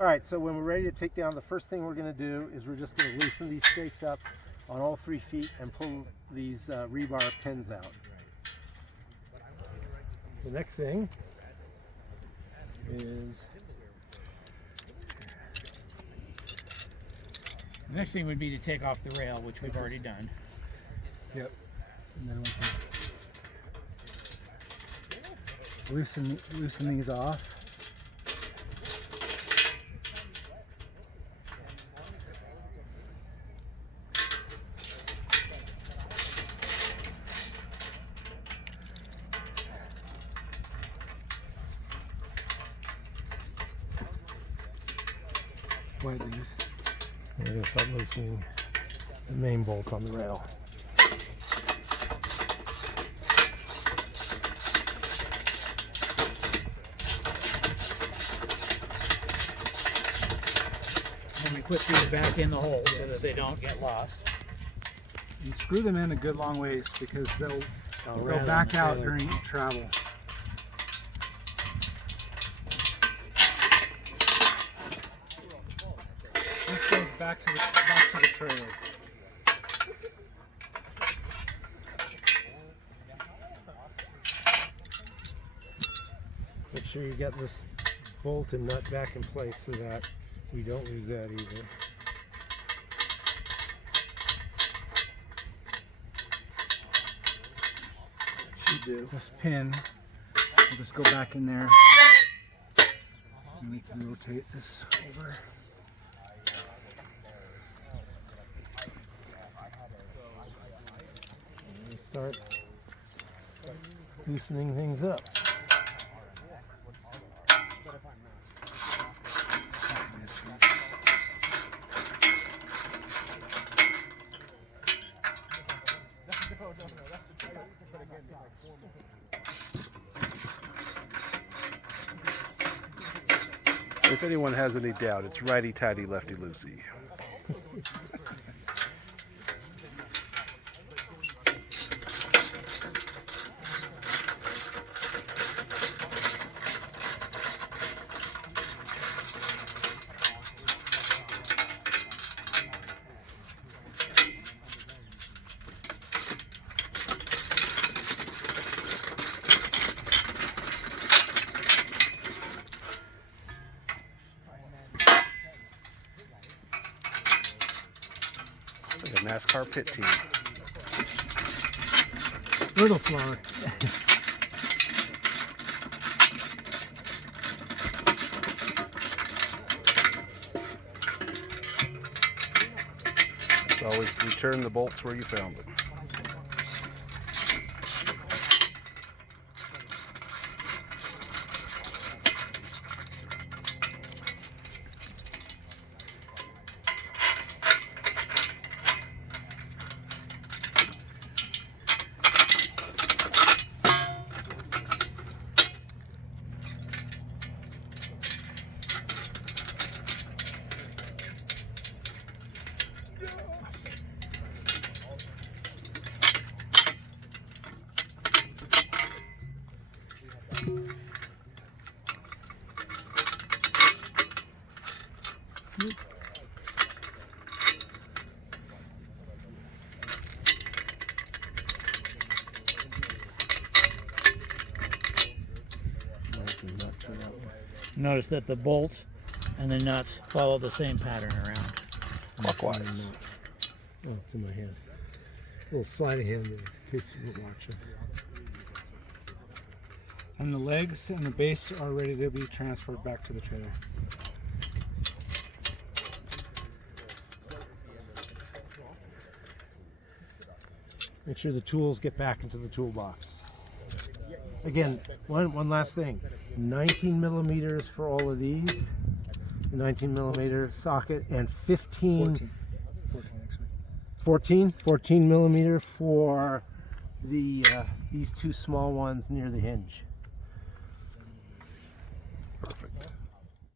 All right, so when we're ready to take down, the first thing we're going to do is we're just going to loosen these stakes up on all 3 feet and pull these rebar pins out. The next thing is... The next thing would be to take off the rail, which we've already done. Yep. And then we can loosen these off. Why these? We're going to start loosening the main bolt on the rail. And we put these back in the hole so that they don't get lost. You screw them in a good long ways because they'll go back out during travel. This goes back to the trailer. Make sure you get this bolt and nut back in place so that we don't lose that either. Should do. This pin, we'll just go back in there and we can rotate this over. And we start loosening things up. If anyone has any doubt, it's righty-tighty, lefty-loosey. Like a NASCAR pit team. Little flower. Always return the bolts where you found them. Notice that the bolts and the nuts follow the same pattern around. Clockwise. Oh, it's in my hand. A little sleight of hand in case you were watching. And the legs and the base are ready to be transferred back to the trailer. Make sure the tools get back into the toolbox. Again, one last thing. 19 millimeters for all of these. 19 millimeter socket and 14 millimeter for the these two small ones near the hinge.